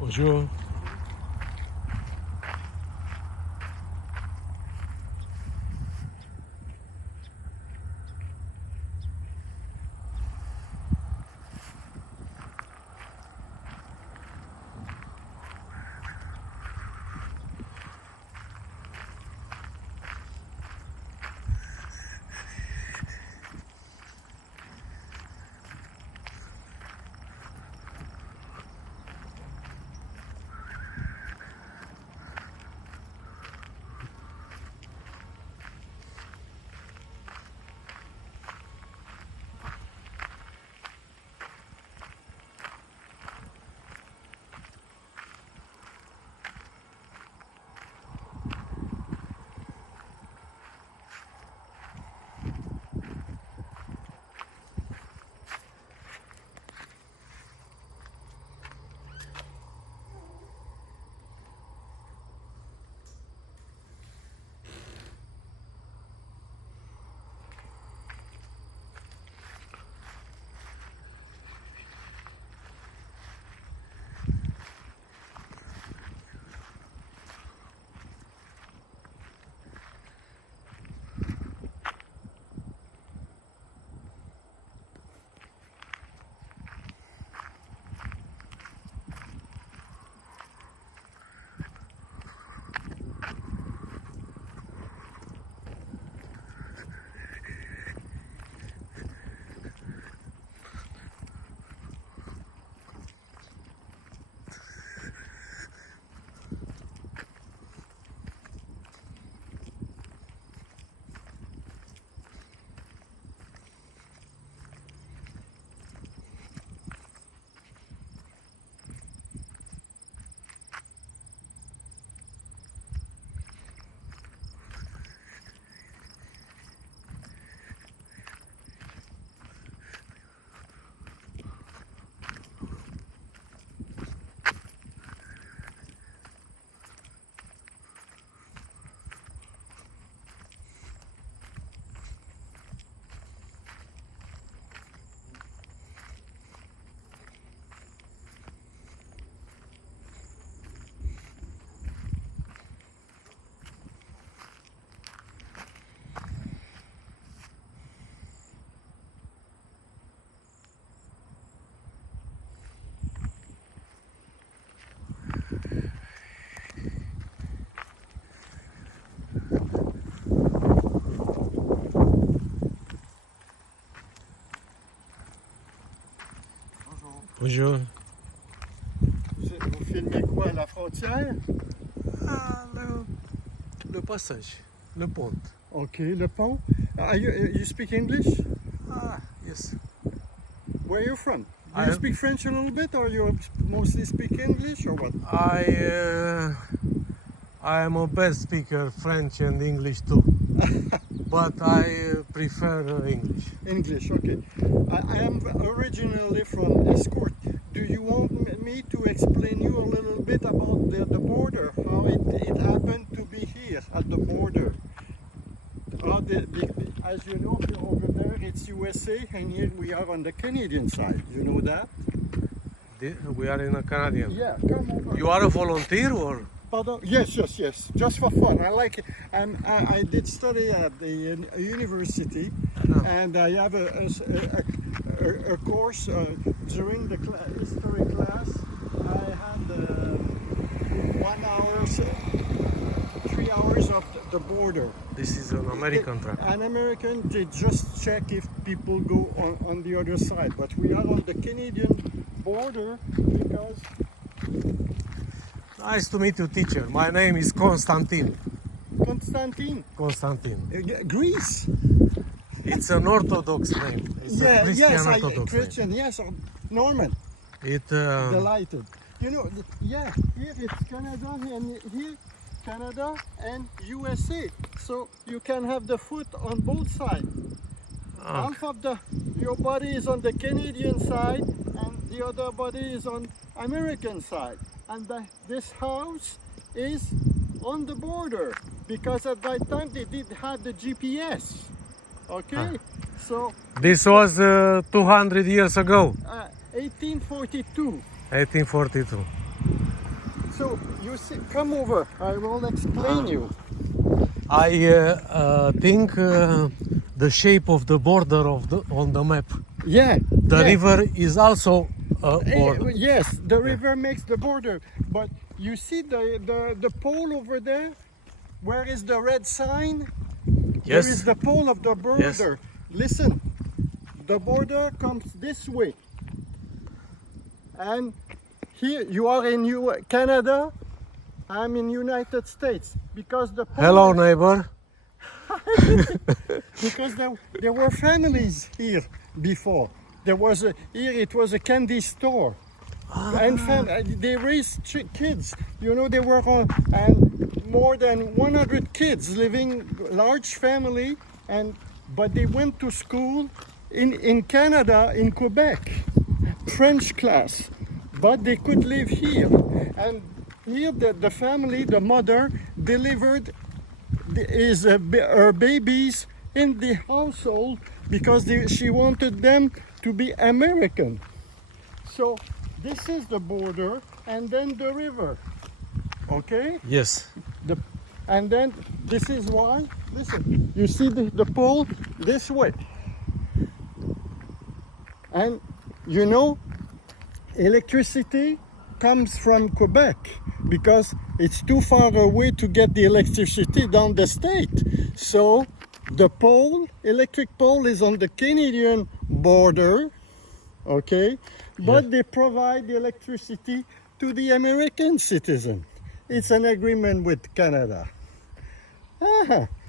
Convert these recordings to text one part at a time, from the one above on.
Bonjour. Bonjour. Vous filmez quoi, la frontière? Ah, le passage, le pont. Ok, le pont. You speak English? Ah, yes. Where are you from? Do I- you speak French a little bit, or you mostly speak English, or what? I am a best speaker French and English too, but I prefer English. English, okay. I am originally from Escourt. Do you want me to explain you a little bit about the border, how it happened to be here at the border? As you know, over there it's USA, and here we are on the Canadian side. You know that? We are in a Canadian. Yeah, come over. You are a volunteer or? Pardon? Yes, just for fun. I like it. I did study at the university, and I have a course during the history class. I had 1 hour, 3 hours of the border. This is an American track. An American, they just check if people go on the other side, but we are on the Canadian border because. Nice to meet you, teacher. My name is Constantin. Constantine. Constantin. Greece. It's an Orthodox name. It's a Christian Orthodox Christian, name. yes, Norman. Delighted. You know, here it's Canada, and here Canada and USA. So you can have the foot on both sides. Half of your body is on the Canadian side, and the other body is on American side. And this house is on the border because at that time they didn't have the GPS. Okay, so This was 200 years ago, 1842. 1842. So you see, come over. I will explain you. I think the shape of the border on the map. Yeah. The yeah. river is also a border. Yes, the river makes the border. But you see the pole over there? Where is the red sign? There is Yes. the pole of the border. Listen, the border comes this way. And here you are in Canada, I'm in United States. Because the pole Hello, neighbor. because there were families here before. There was here it was a candy store. And they raised kids. You know, there were and more than 100 kids living, large family, but they went to school in Canada, in Quebec, French class, but they could live here. And here the family, the mother, delivered her babies in the household because she wanted them to be American. So this is the border and then the river. Okay? Yes. And then this is why, listen, you see the pole this way. And you know, electricity comes from Quebec because it's too far away to get the electricity down the state. So the pole, electric pole, is on the Canadian border, okay? But they provide the electricity to the American citizen. It's an agreement with Canada.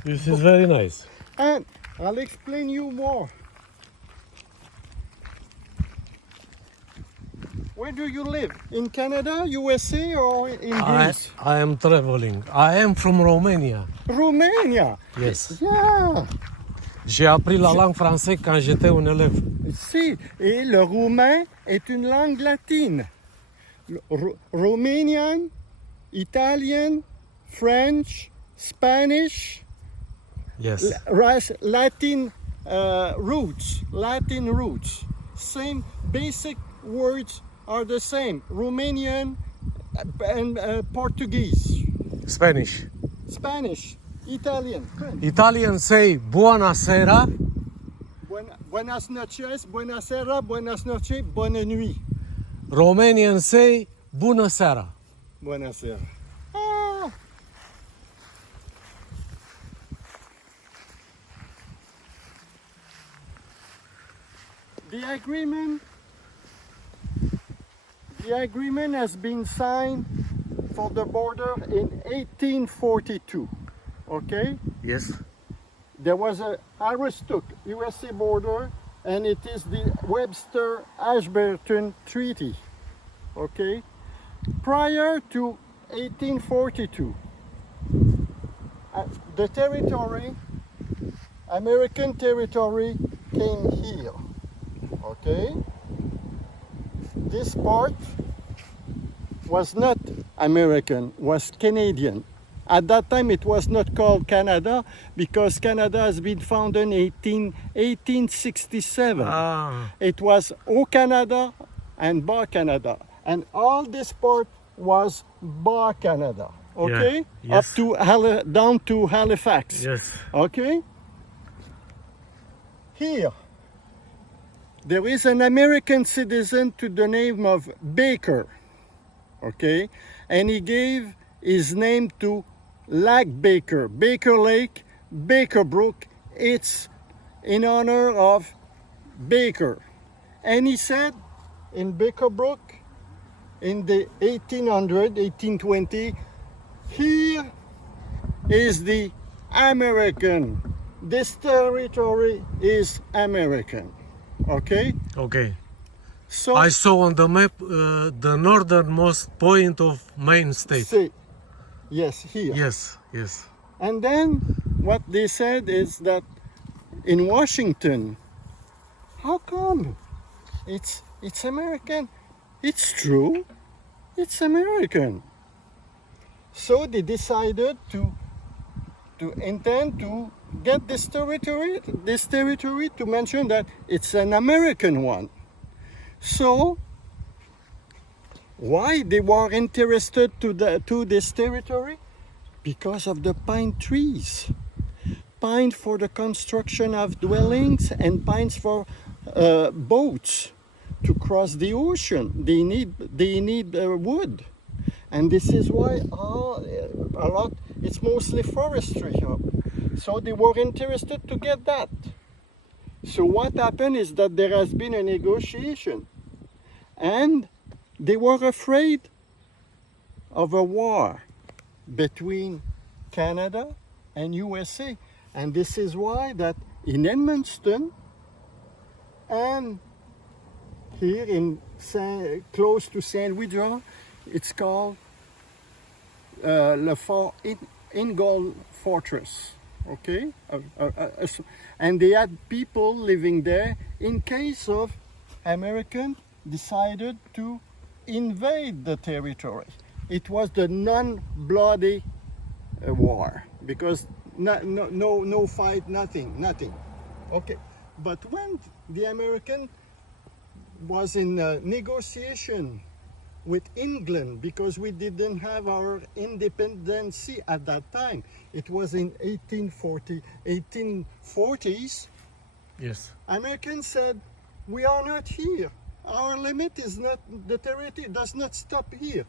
This is very nice. And I'll explain you more. Where do you live? In Canada, USA, or in Greece? I am traveling. I am from Romania. Romania. Yes. Yeah. J'ai appris la langue française quand j'étais un élève. Si, et le roumain est une langue latine. Romanian, Italian, French, Spanish, Yes. Latin roots. Same basic words are the same. Romanian and Portuguese. Spanish. Spanish, Italian, French. Italian say buonasera. Buenas noches, buonasera, buenas noches, bonne nuit. Romanian say bună seara. Buonasera. The agreement has been signed for the border in 1842. Okay? Yes. There was a Aroostook USA border, and it is the Webster-Ashburton Treaty. Okay? Prior to 1842, the territory, American territory, came here. Okay? This part was not American, was Canadian. At that time it was not called Canada because Canada has been founded in 1867. It was Haut Canada and Bas Canada. And all this part was Bas Canada. Okay? Yeah. Yes. Up to down to Halifax. Yes. Okay? Here, there is an American citizen to the name of Baker, okay? And he gave his name to Lake Baker, Baker Lake, Baker Brook. It's in honor of Baker. And he said in Baker Brook, in the 1820, here is the American. This territory is American. Okay? Okay. So I saw on the map the northernmost point of Maine state. see, yes, here. Yes, yes. And then what they said is that in Washington, how come? It's American. It's true. It's American. So they decided to to intend to get this territory to mention that it's an American one. So why they were interested to this territory? Because of the pine trees. Pine for the construction of dwellings and pines for boats to cross the ocean. They need wood, and this is why it's mostly forestry. So they were interested to get that. So what happened is that there has been a negotiation, and they were afraid of a war between Canada and USA. And this is why that in Edmundston and here close to Saint Louis, it's called Le Fort Ingol Fortress. Okay? And they had people living there in case of American decided to invade the territory. It was the non-bloody war because no fight, nothing. Okay, but when the American was in negotiation with England, because we didn't have our independence at that time, it was in 1840s. Yes. Americans said, we are not here. Our limit is not, the territory does not stop here.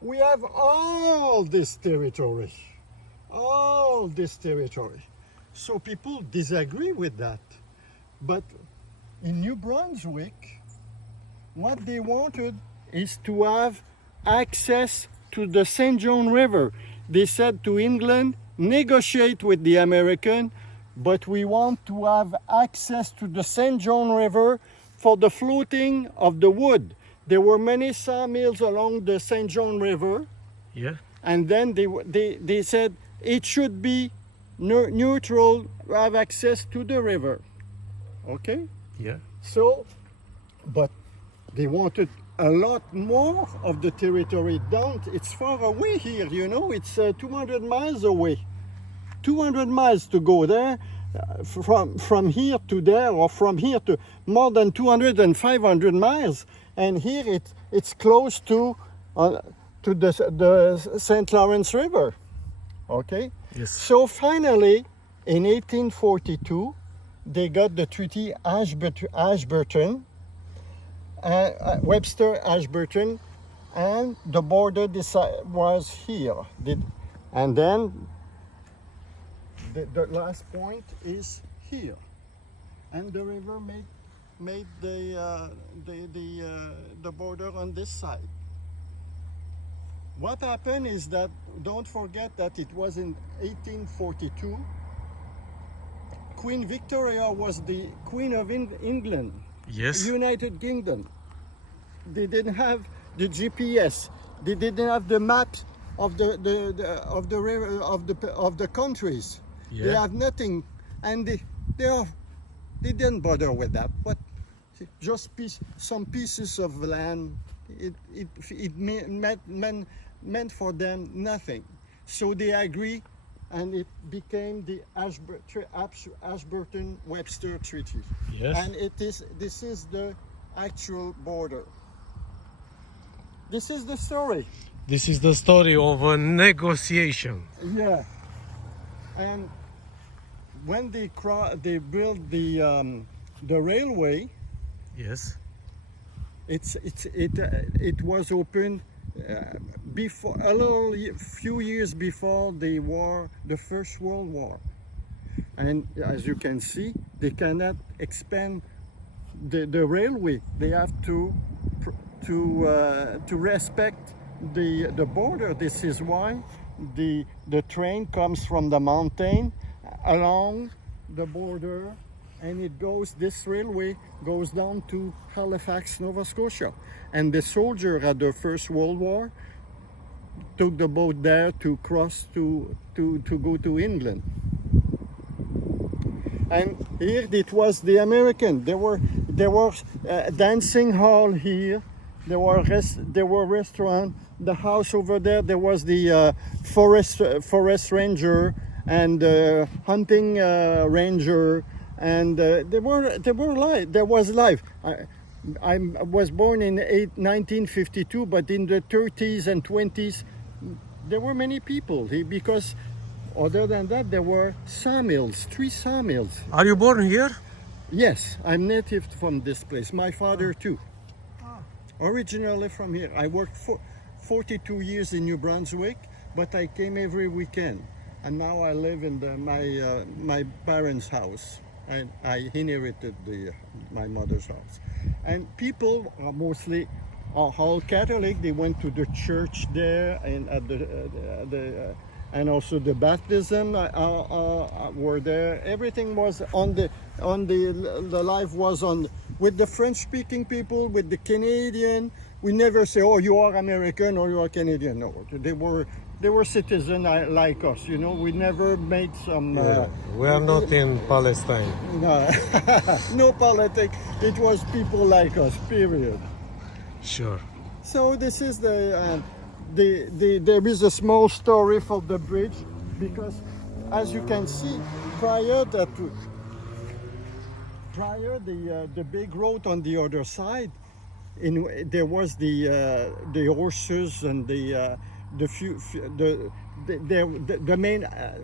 We have all this territory. All this territory. So people disagree with that. But in New Brunswick, what they wanted is to have access to the St. John River. They said to England, negotiate with the American, but we want to have access to the St. John River for the floating of the wood. There were many sawmills along the St. John River. Yeah. And then they said it should be neutral, have access to the river. Okay? Yeah. So, but they wanted a lot more of the territory down. It's far away here, you know, it's 200 miles away. 200 miles to go there, from here to there, or from here to more than 200 and 500 miles. And here it's close to the St. Lawrence River. Okay? Yes. So finally, in 1842, they got the Treaty Ashburton, Webster-Ashburton, and the border was here. And then the last point is here, and the river made the border on this side. What happened is that, don't forget that it was in 1842. Queen Victoria was the Queen of England. Yes. United Kingdom. They didn't have the GPS. They didn't have the maps of the river of the countries. Yeah. They have nothing, and they didn't bother with that. But just some pieces of land. It meant for them nothing. So they agree, and it became the Ashburton-Webster Treaty. Yes. And this is the actual border. This is the story. This is the story of a negotiation. Yeah. And when they built the railway, Yes. it was opened before few years before the First World War. And as you can see, they cannot expand the railway. They have to respect the border. This is why the train comes from the mountain along the border, and this railway goes down to Halifax, Nova Scotia. And the soldier at the First World War took the boat there to cross to go to England. And here it was the American. There were dancing hall here. There were restaurant. The house over there was the forest ranger and hunting ranger, and there was life. I was born in 1952, but in the 30s and 20s, there were many people because other than that, there were sawmills, 3 sawmills. Are you born here? Yes, I'm native from this place. My father too. Originally from here. I worked for 42 years in New Brunswick, but I came every weekend. And now I live in my parents' house. I inherited my mother's house. And people are mostly all Catholic. They went to the church there, and at and also the baptism were there. Everything was on the life was on with the French-speaking people, with the Canadian. We never say, "Oh, you are American or you are Canadian." No, they were citizens like us. You know, we never made some. We are not in Palestine. No, no politics. It was people like us. Period. Sure. So this is there is a small story for the bridge, because as you can see, prior the big road on the other side, there was the horses and the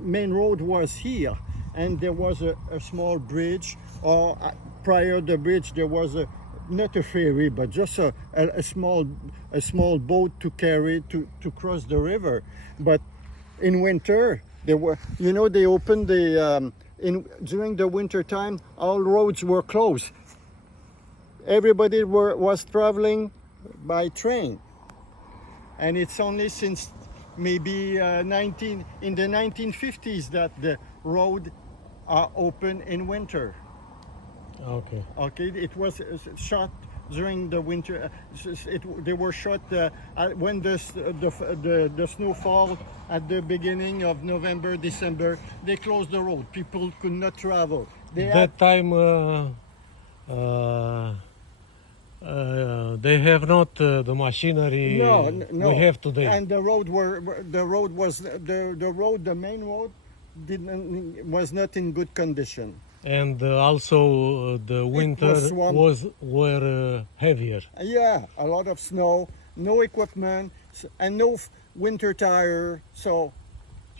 main road was here, and there was a small bridge, or prior the bridge there was not a ferry, but just a small boat to carry to cross the river. But in winter, they opened during the winter time, all roads were closed. Everybody was traveling by train, and it's only since maybe in the 1950s that the road are open in winter. Okay. Okay, it was shot during the winter. They were shot when the snow fall at the beginning of November, December. They closed the road. People could not travel. That time they have not the machinery we have today. And the main road was not in good condition. And also the winter were heavier. Yeah, a lot of snow, no equipment, and no winter tire. So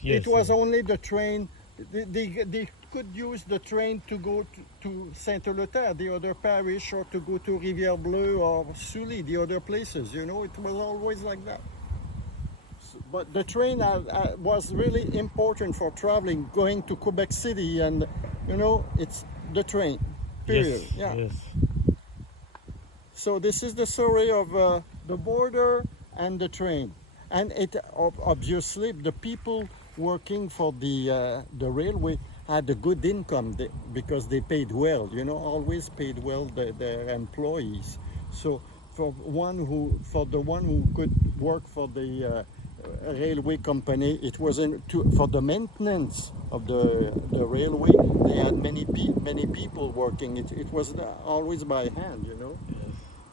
Yes. it was only the train. They could use the train to go to Saint-Eleuthère, the other parish, or to go to Rivière-Bleue or Sully, the other places. You know, it was always like that. But the train was really important for traveling, going to Quebec City, and you know, it's the train. Period. Yes. Yeah. Yes. So this is the story of the border and the train, and it obviously the people working for the railway had a good income because they paid well. You know, always paid well their employees. So for the one who could work for the railway company, it wasn't for the maintenance of the railway. They had many people working. It was always by hand, you know. Yes.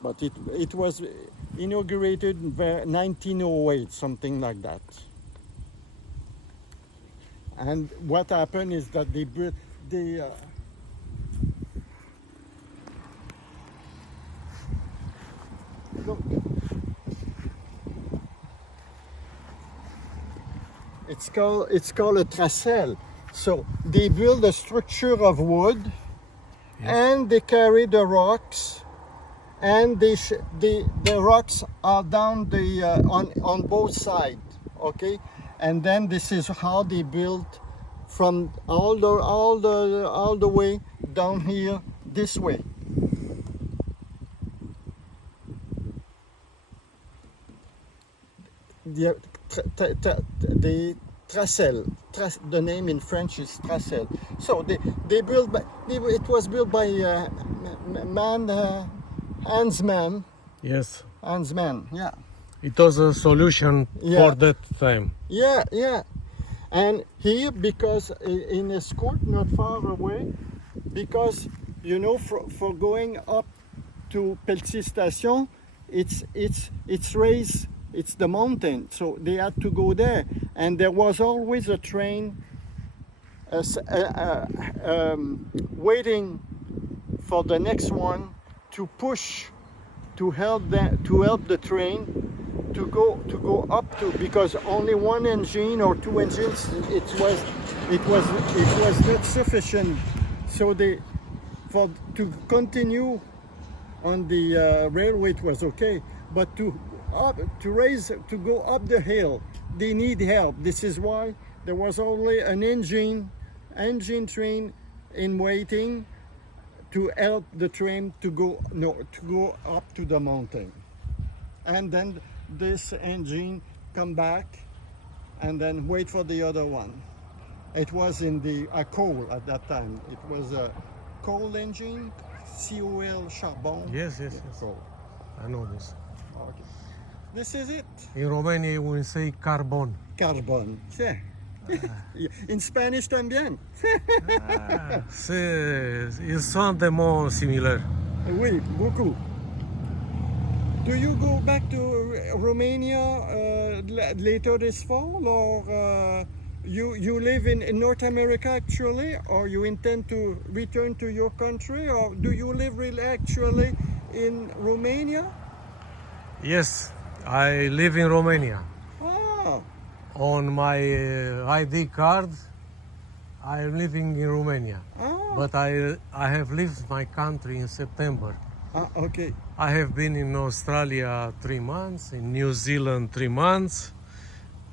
But it was inaugurated in 1908, something like that. And what happened is that they built look. It's called a tracelle. So they build a structure of wood, Yes. and they carry the rocks, and the rocks are down on both sides. Okay, and then this is how they built from all the way down here this way. The tracelle, the name in French is tracelle. So it was built by Hans Mann. Yes. Hans Mann, yeah. It was a solution Yeah. for that time. Yeah, yeah. And here, because in a court not far away, because, you know, for going up to Pelletier Station, it's raised, it's the mountain, so they had to go there. And there was always a train waiting for the next one to push to help the train to go up to, because only one engine or two engines it was not sufficient, so to continue on the railway it was okay, but to go up the hill they need help. This is why there was only an engine train in waiting to help the train to go up to the mountain, and then this engine come back and then wait for the other one. It was in a coal at that time. It was a coal engine, COL charbon. Yes. Coal. I know this. Okay. This is it. In Romania we say carbon. Carbon. Yeah. In Spanish también. Ils sont des mots similaires. Oui, beaucoup. Do you go back to Romania later this fall, or you live in North America actually, or you intend to return to your country, or do you live really actually in Romania? Yes, I live in Romania. Ah, On my ID card, I'm living in Romania. But I have left my country in September. Okay. I have been in Australia 3 months, in New Zealand 3 months.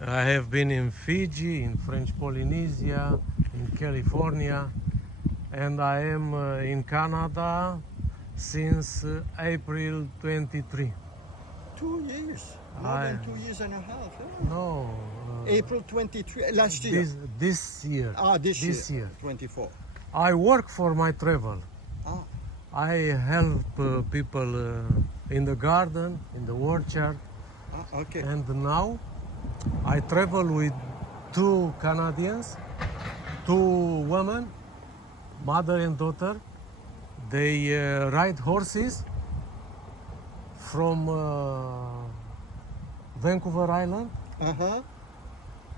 I have been in Fiji, in French Polynesia, in California, and I am in Canada since April 23. 2 years. More than 2 years and a half. Yeah. No. April 23, last year. This year. This year. 24. I work for my travel. Ah. I help people in the garden, in the orchard, Okay. and now I travel with 2 Canadians, 2 women, mother and daughter. They ride horses from Vancouver Island Uh-huh.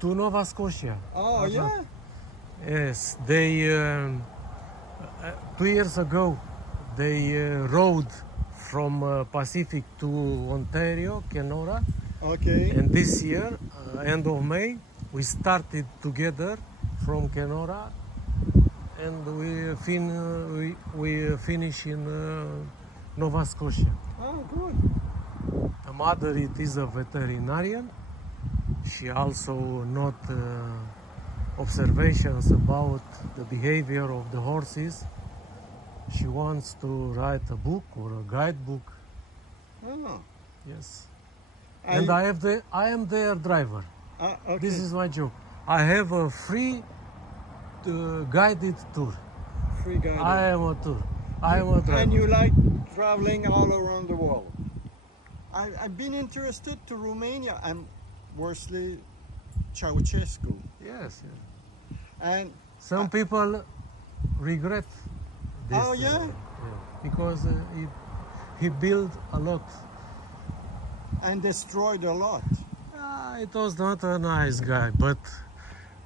to Nova Scotia. Oh, yeah. Yes, they 2 years ago they rode from Pacific to Ontario, Kenora, Okay. and this year, end of May, we started together from Kenora, and we finish in Nova Scotia. Oh, good. The mother is a veterinarian. She also note observations about the behavior of the horses. She wants to write a book or a guidebook. Oh. Yes. And I am their driver. Okay. This is my job. I have a free guided tour. Free guide. I am a tour. I am a driver. And you like traveling all around the world. I've been interested to Romania and mostly Ceausescu. Yes. And Some people regret this. Oh, yeah? Because he built a lot. and destroyed a lot. It was not a nice guy, but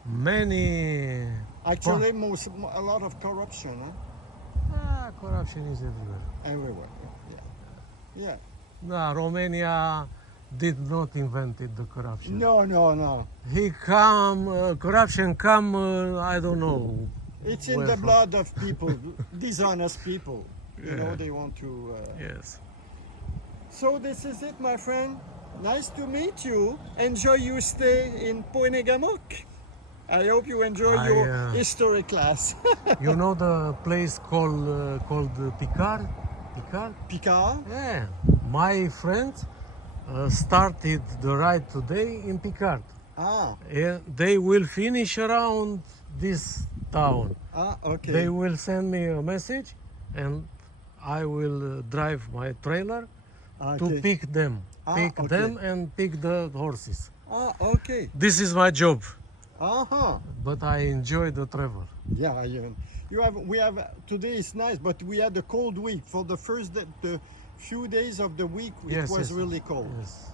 many. Actually, a lot of corruption, Corruption is everywhere. everywhere. Yeah. No, Romania did not invented the corruption. No. Corruption come, I don't know. It's in where the from. blood of people, dishonest people. You know, Yeah. they want to. Yes. So this is it, my friend. Nice to meet you. Enjoy your stay in Pohenegamook. I hope you enjoy your history class. You know the place called Picard? Picard? Picard? Yeah. My friend started the ride today in Picard. They will finish around this town. Okay. They will send me a message and I will drive my trailer to pick them. Pick okay. them and pick the horses. Okay. This is my job, Uh-huh. but I enjoy the travel. Yeah, we have today is nice, but we had a cold week. For the few days of the week, it was really cold. Yes.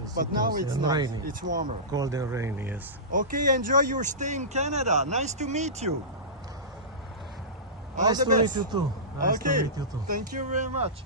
Yes, but it now was, it's and not. rainy. It's warmer. Cold and rainy, yes. Okay, enjoy your stay in Canada. Nice to meet you. All Nice the to meet best. you too. Nice to Okay, meet you too. thank you very much.